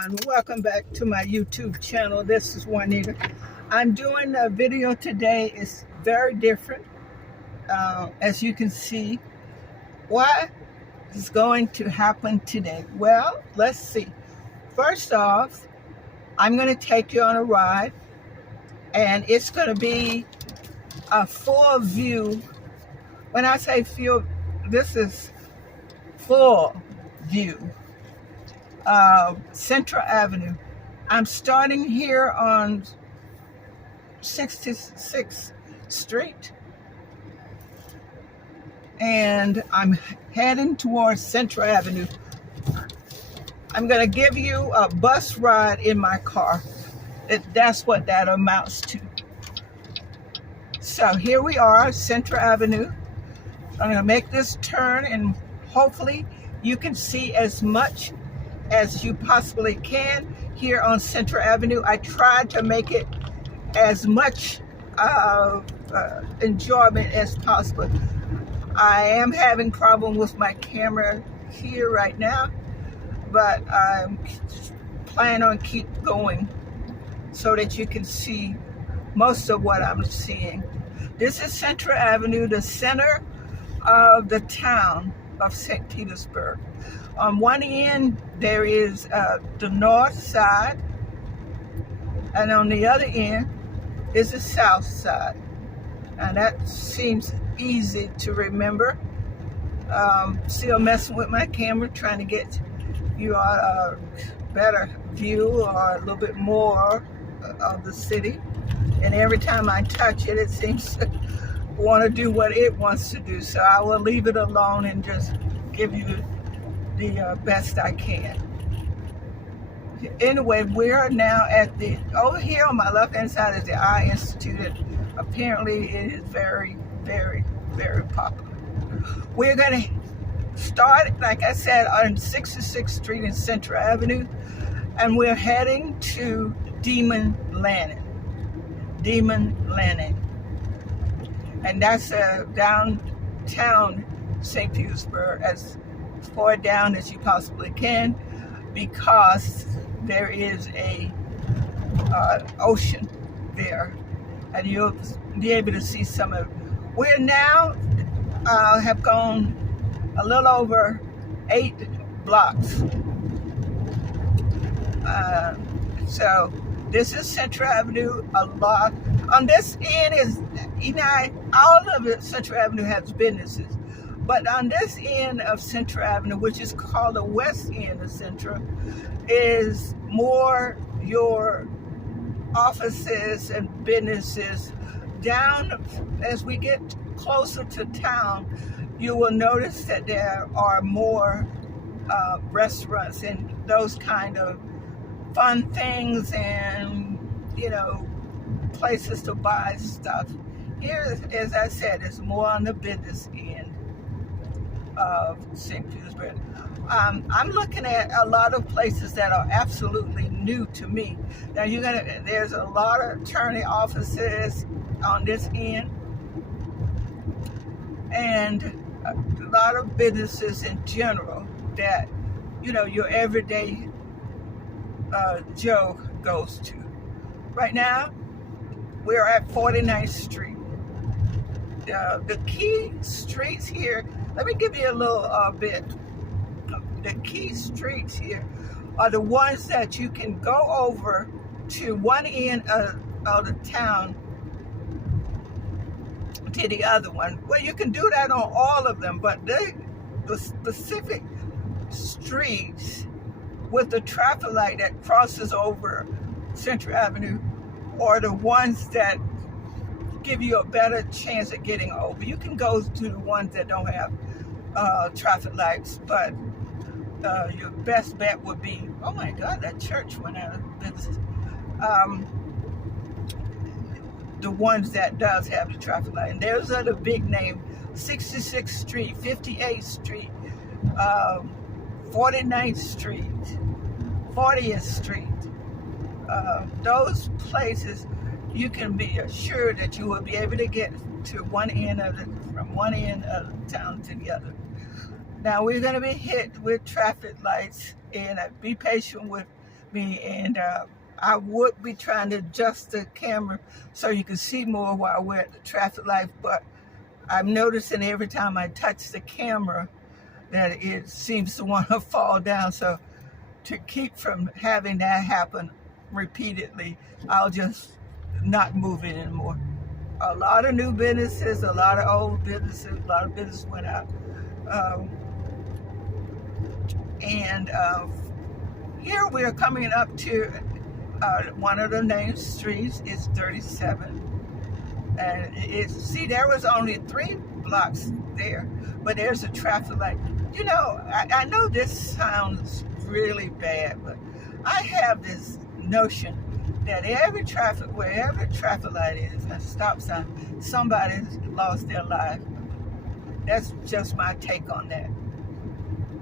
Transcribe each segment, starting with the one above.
everyone, welcome back to my YouTube channel. This is Juanita. I'm doing a video today. It's very different, as you can see. What is going to happen today? Well, let's see. First off, I'm going to take you on a ride, and it's going to be a full view. When I say full, this is full view. Central Avenue. I'm starting here on 66th Street, and I'm heading towards Central Avenue. I'm going to give you a bus ride in my car. That's what that amounts to. So here we are, Central Avenue. I'm going to make this turn, and hopefully you can see as much as you possibly can here on Central Avenue. I tried to make it as much enjoyment as possible. I am having problem with my camera here right now, but I'm planning on keep going so that you can see most of what I'm seeing. This is Central Avenue, the center of the town of St. Petersburg. On one end, there is the north side, and on the other end is the south side. And that seems easy to remember. Still messing with my camera, trying to get you a better view or a little bit more of the city. And every time I touch it, it seems to want to do what it wants to do. So I will leave it alone and just give you the best I can. Anyway, we are now at the, over here on my left hand side is the Eye Institute. Apparently it is very, very, very popular. We're going to start, like I said, on 66th Street and Central Avenue, and we're heading to Demon Landing. Demon Landing. And that's downtown St. Petersburg, as far down as you possibly can, because there is a ocean there, and you'll be able to see some of it. We're now have gone a little over 8 blocks. So this is Central Avenue. A lot on this end is, all of it, Central Avenue has businesses. But on this end of Central Avenue, which is called the west end of Central, is more your offices and businesses. Down as we get closer to town, you will notice that there are more restaurants and those kind of fun things, and places to buy stuff. Here, as I said, it's more on the business end of St. Petersburg. I'm looking at a lot of places that are absolutely new to me. Now there's a lot of attorney offices on this end, and a lot of businesses in general that your everyday Joe goes to. Right now, we're at 49th Street. The key streets here, let me give you a little bit. The key streets here are the ones that you can go over to one end of the town to the other one. Well, you can do that on all of them, but the specific streets with the traffic light that crosses over Central Avenue are the ones that give you a better chance of getting over. You can go to the ones that don't have traffic lights, but your best bet would be, oh my God, that church went out of business. The ones that does have the traffic light. And there's other big name, 66th Street, 58th Street, 49th Street, 40th Street. Those places, you can be assured that you will be able to get to from one end of the town to the other. Now we're going to be hit with traffic lights, and be patient with me, and I would be trying to adjust the camera so you can see more while we're at the traffic light, but I'm noticing every time I touch the camera that it seems to want to fall down. So to keep from having that happen repeatedly, I'll just not move it anymore. A lot of new businesses, a lot of old businesses, a lot of business went out. Um, and here we are coming up to one of the named streets is 37. And see, there was only 3 blocks there, but there's a traffic light. You know, I know this sounds really bad, but I have this notion that wherever the traffic light is, a stop sign, somebody's lost their life. That's just my take on that.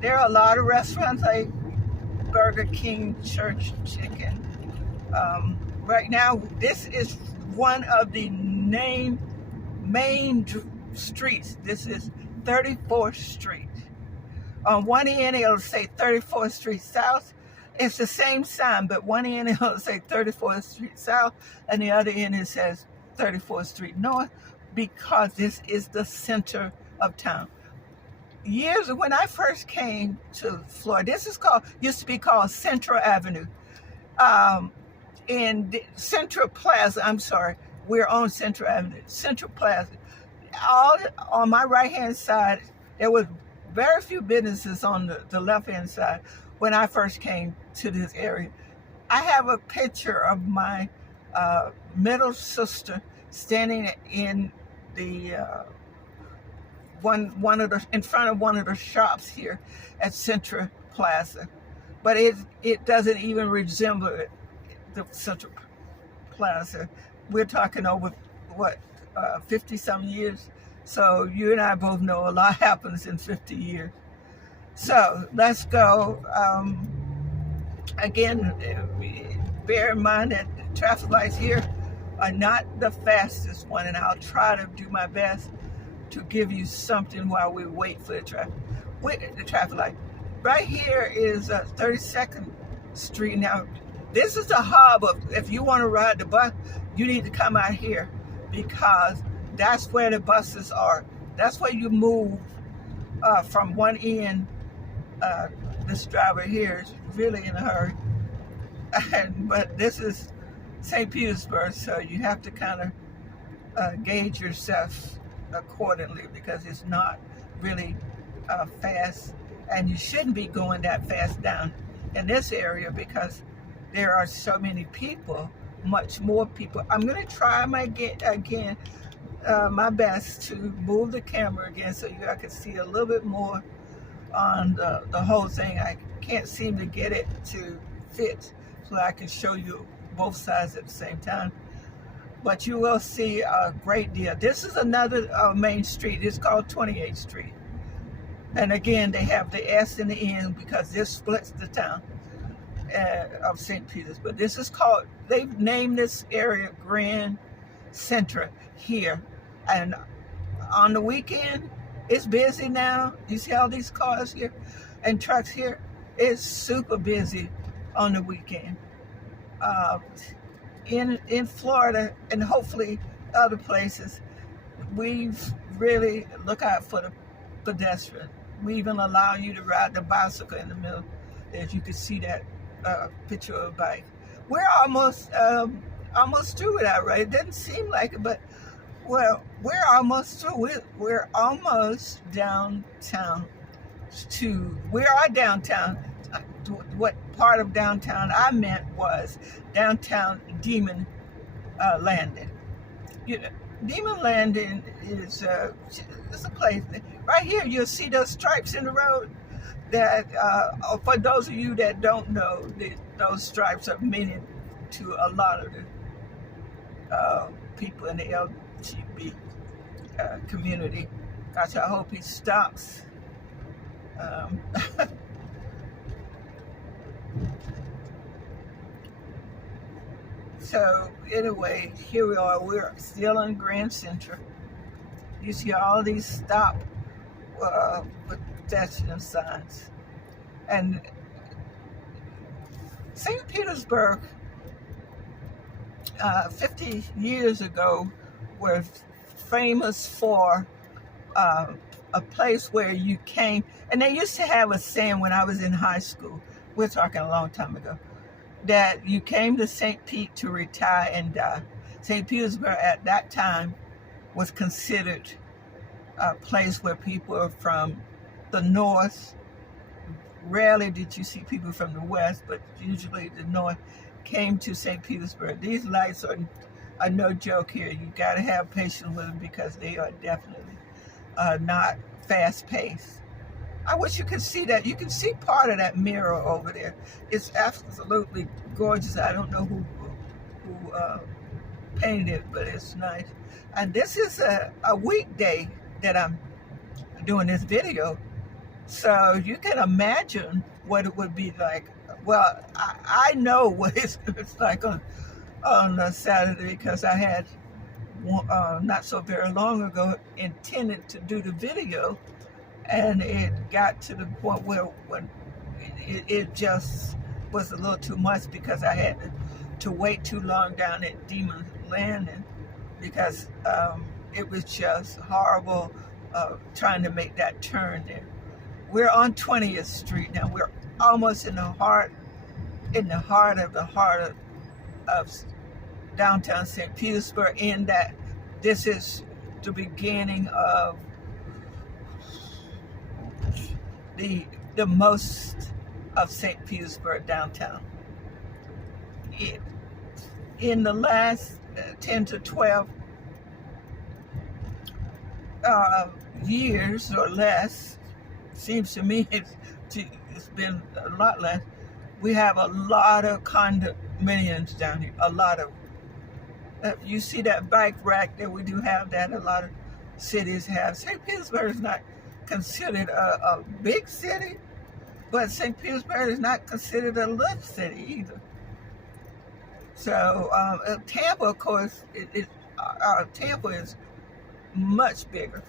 There are a lot of restaurants like Burger King, Church Chicken. Right now, this is one of the main streets. This is 34th Street. On one end, it'll say 34th Street South. It's the same sign, but one end it'll say 34th Street South, and the other end it says 34th Street North, because this is the center of town. Years when I first came to Florida, used to be called Central Avenue. In Central Plaza, I'm sorry, we're on Central Avenue, Central Plaza. All on my right-hand side, there was very few businesses on the left-hand side when I first came to this area. I have a picture of my middle sister standing in the in front of one of the shops here at Central Plaza, but it doesn't even resemble the Central Plaza. We're talking over what 50 some years. So you and I both know a lot happens in 50 years. So let's go. Again, bear in mind that the traffic lights here are not the fastest one, and I'll try to do my best to give you something while we wait for the traffic light. Right here is 32nd Street. Now, this is the hub of, if you want to ride the bus, you need to come out here, because that's where the buses are. That's where you move from one end. This driver here is really in a hurry. But this is St. Petersburg, so you have to kind of gauge yourself accordingly, because it's not really fast, and you shouldn't be going that fast down in this area because there are so many people, much more people. I'm going to try my best to move the camera again so you guys can see a little bit more on the whole thing. I can't seem to get it to fit so I can show you both sides at the same time. But you will see a great deal. This is another main street. It's called 28th Street. And again, they have the S in the end because this splits the town of St. Peter's. But this is called, they've named this area Grand Central here. And on the weekend, it's busy now. You see all these cars here and trucks here? It's super busy on the weekend. In Florida, and hopefully other places, we've really look out for the pedestrian. We even allow you to ride the bicycle in the middle. As you can see that picture of a bike. We're almost through with that, right? It doesn't seem like it, but well, we're almost through. We're almost downtown. We are downtown. What part of downtown I meant was downtown Demon Landing. You know, Demon Landing is it's a place. Right here, you'll see those stripes in the road. That for those of you that don't know, those stripes are meaning to a lot of the people in the LGBT community. Gosh, I hope he stops. So anyway, here we are. We're still in Grand Central. You see all these stop pedestrian signs, and St. Petersburg, 50 years ago, were famous for a place where you came, and they used to have a saying when I was in high school, we're talking a long time ago, that you came to St. Pete to retire and die. St. Petersburg at that time was considered a place where people from the north, rarely did you see people from the west, but usually the north, came to St. Petersburg. These lights are no joke here. You got to have patience with them because they are definitely not fast paced. I wish you could see that. You can see part of that mirror over there. It's absolutely gorgeous. I don't know who painted it, but it's nice. And this is a weekday that I'm doing this video. So you can imagine what it would be like. Well, I know what it's like on a Saturday because I had not so very long ago intended to do the video, and it got to the point where when it just was a little too much because I had to wait too long down at DEMENS Landing because it was just horrible trying to make that turn there. We're on 20th Street now. We're almost in the heart of downtown St. Petersburg, in that this is the beginning of the most of St. Petersburg downtown. In the last 10 to 12 years or less, seems to me it's been a lot less. We have a lot of condominiums down here, a lot of. You see that bike rack that we do have that a lot of cities have. St. Petersburg is not considered a big city, but St. Petersburg is not considered a little city either. So Tampa, of course, Tampa is much bigger.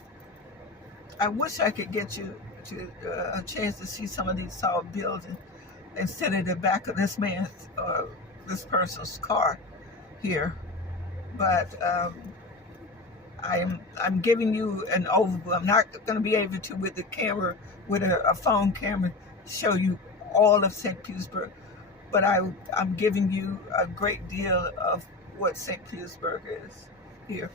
I wish I could get you to a chance to see some of these tall buildings instead of the back of this person's car here. But I'm giving you an overview. I'm not going to be able to, with the camera, with a phone camera, show you all of St. Petersburg. But I'm giving you a great deal of what St. Petersburg is here.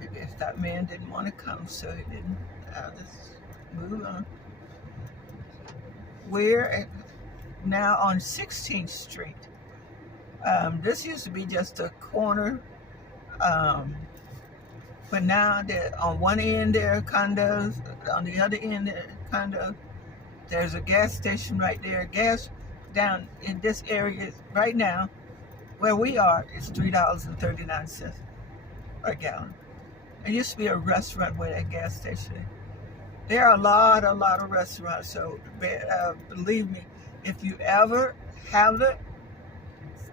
I guess that man didn't want to come, so he didn't. I'll just move on. We're now on 16th Street. This used to be just a corner, but now on one end there are condos, on the other end there are condos. There's a gas station right there. Gas down in this area right now, where we are, is $3.39 a gallon. There used to be a restaurant where that gas station is. There are a lot of restaurants, so believe me, if you ever have the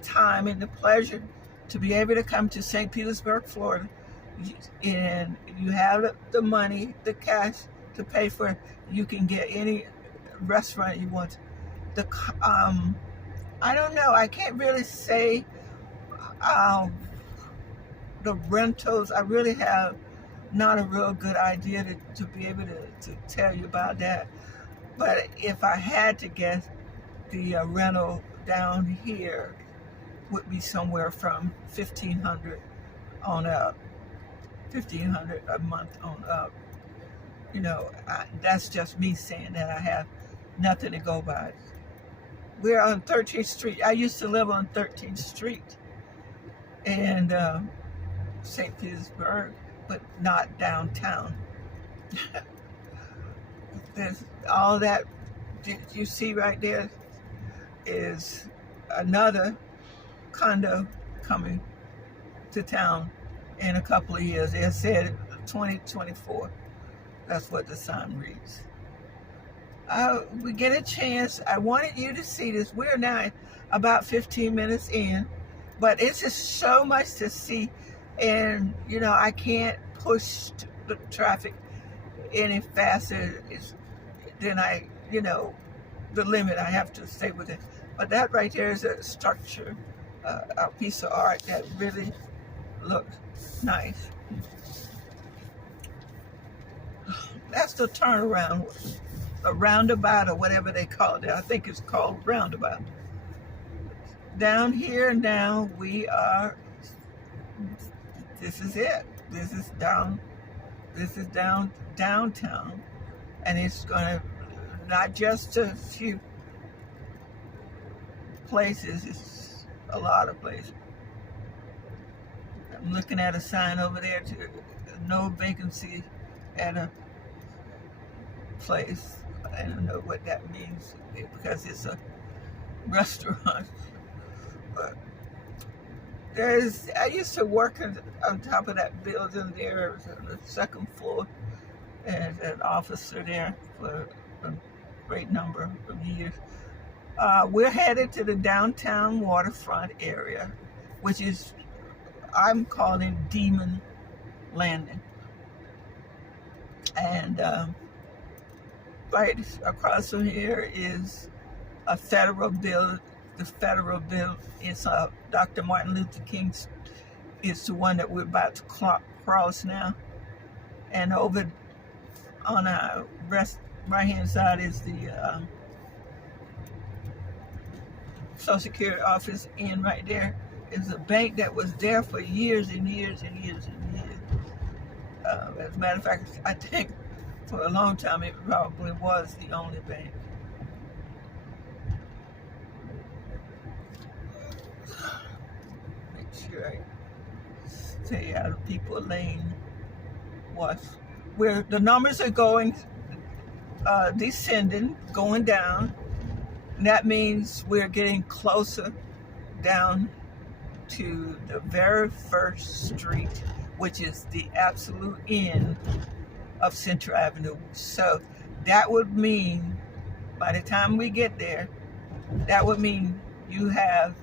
time and the pleasure to be able to come to St. Petersburg, Florida, and you have the money, the cash to pay for it, you can get any restaurant you want. I don't know, I can't really say the rentals. I really have not a real good idea to be able to tell you about that. But if I had to guess, the rental down here would be somewhere from $1,500 on up, $1,500 a month on up. You know, that's just me saying that. I have nothing to go by. We're on 13th Street. I used to live on 13th Street and St. Petersburg, but not downtown. There's all that you see right there is another condo coming to town in a couple of years. They said 2024. That's what the sign reads. We get a chance. I wanted you to see this. We're now about 15 minutes in. But it's just so much to see, and I can't push the traffic any faster than the limit. I have to stay with it. But that right there is a structure, a piece of art that really looks nice. That's the turnaround, a roundabout or whatever they call it. I think it's called roundabout. Down here now we are. This is it. This is downtown, and it's gonna not just a few places. It's a lot of places. I'm looking at a sign over there to no vacancy at a place. I don't know what that means because it's a restaurant. But I used to work on top of that building there on the second floor as an officer there for a great number of years. We're headed to the downtown waterfront area, which is, I'm calling Demon Landing. And right across from here is a federal building. The federal bill is Dr. Martin Luther King's. It's the one that we're about to cross now. And over on our right-hand side is the Social Security office. And right there is a bank that was there for years and years and years and years. As a matter of fact, I think for a long time it probably was the only bank. Sure, I say how the people lane was. Where the numbers are going, descending, going down. And that means we're getting closer down to the very first street, which is the absolute end of Central Avenue. So that would mean, by the time we get there, that would mean you have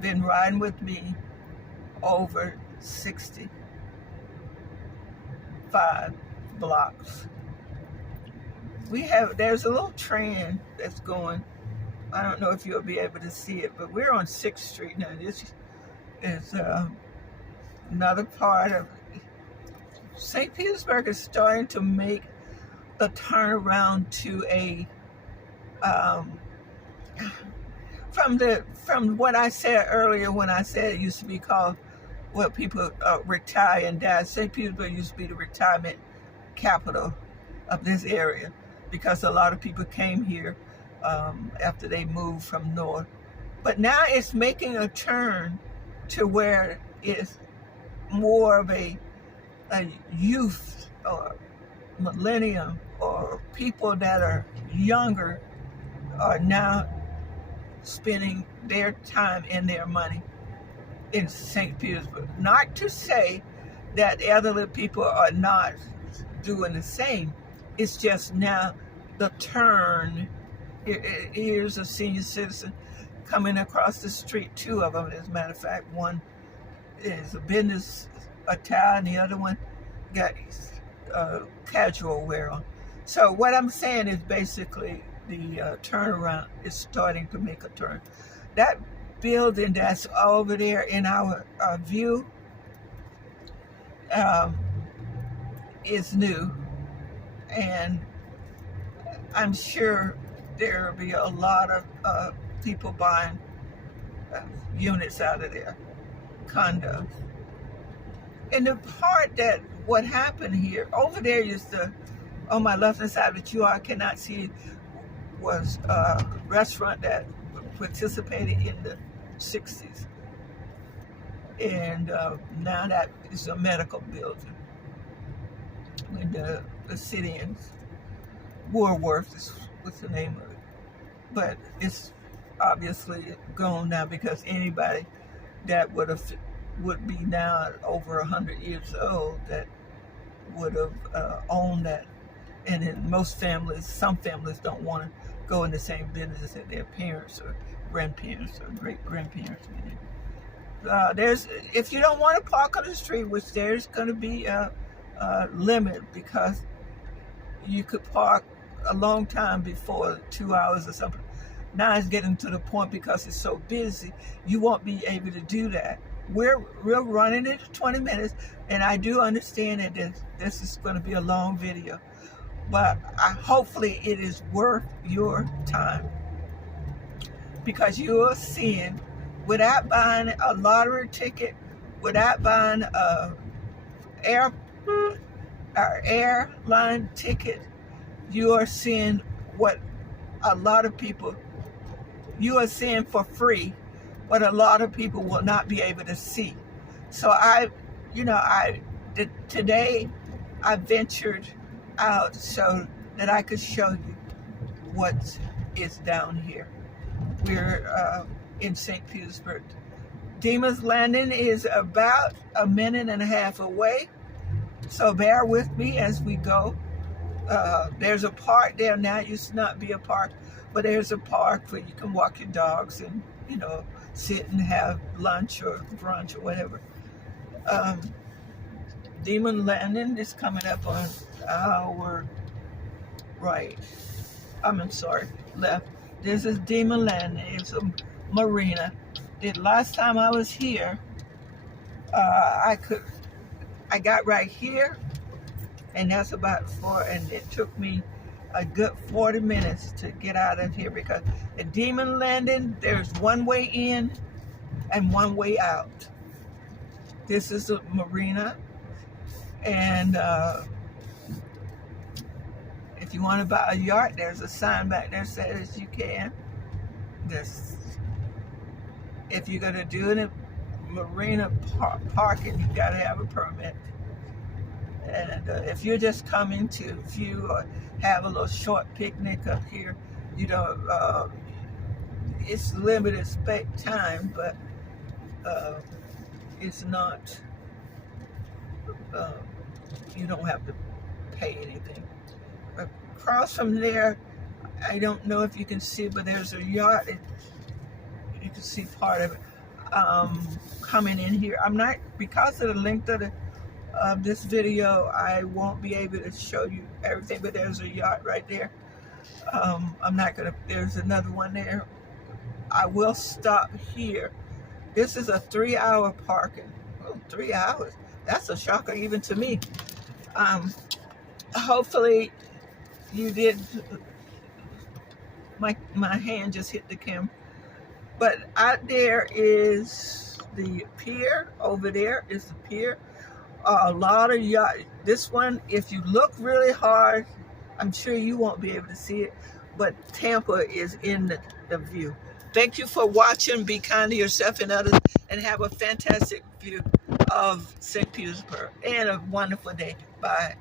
been riding with me over 65 blocks. There's a little train that's going. I don't know if you'll be able to see it, but we're on 6th Street now. This is another part of St. Petersburg is starting to make the turnaround to a from what I said earlier when I said it used to be called what people retire and die. St. Petersburg used to be the retirement capital of this area because a lot of people came here after they moved from north. But now it's making a turn to where it's more of a youth or millennium or people that are younger are now spending their time and their money in St. Petersburg. Not to say that elderly people are not doing the same. It's just now the turn. Here's a senior citizen coming across the street, 2 of them, as a matter of fact. One is a business attire and the other one got casual wear on. So what I'm saying is basically the turnaround is starting to make a turn. That building that's over there in our view is new, and I'm sure there will be a lot of people buying units out of there, condos. And the part that what happened here, over there is on my left hand side that you all cannot see, was a restaurant that participated in the 60s. And now that is a medical building. When the Citians, Woolworth is what's the name of it. But it's obviously gone now because anybody that would be now over 100 years old that would have owned that. And in most families, some families don't want to go in the same business that their parents or grandparents or great-grandparents were in. There's, if you don't want to park on the street, which there's going to be a limit, because you could park a long time before, 2 hours or something. Now it's getting to the point, because it's so busy, you won't be able to do that. We're running into 20 minutes, and I do understand that this is going to be a long video, but hopefully it is worth your time, because you are seeing, without buying a lottery ticket, without buying a airline ticket, you are seeing what a lot of people, you are seeing for free what a lot of people will not be able to see. So today I ventured out so that I could show you what is down here. We're in St. Petersburg. Demens Landing is about a minute and a half away, so bear with me as we go. There's a park there now. It used to not be a park, but there's a park where you can walk your dogs and, sit and have lunch or brunch or whatever. Demens Landing is coming up on our right. I'm sorry, left. This is Demens Landing. It's a marina. The last time I was here, I got right here, and that's about and it took me a good 40 minutes to get out of here, because at Demens Landing, there's one way in and one way out. This is a marina, and if you want to buy a yacht, there's a sign back there that says you can. If you're going to do it in marina parking, you got to have a permit. And if you're just coming to view or have a little short picnic up here, it's limited time, but it's not, you don't have to pay anything. Across from there, I don't know if you can see, but there's a yacht. You can see part of it coming in here. I'm not, because of the length of this video, I won't be able to show you everything, but there's a yacht right there. I'm not gonna, there's another one there. I will stop here. This is a 3-hour parking. Oh, 3 hours. That's a shocker even to me. Hopefully you did, my hand just hit the camera. But out there is the pier. Over there is the pier. A lot of yacht. This one, if you look really hard, I'm sure you won't be able to see it, but Tampa is in the view. Thank you for watching. Be kind to yourself and others, and have a fantastic view of St. Petersburg, and a wonderful day. Bye.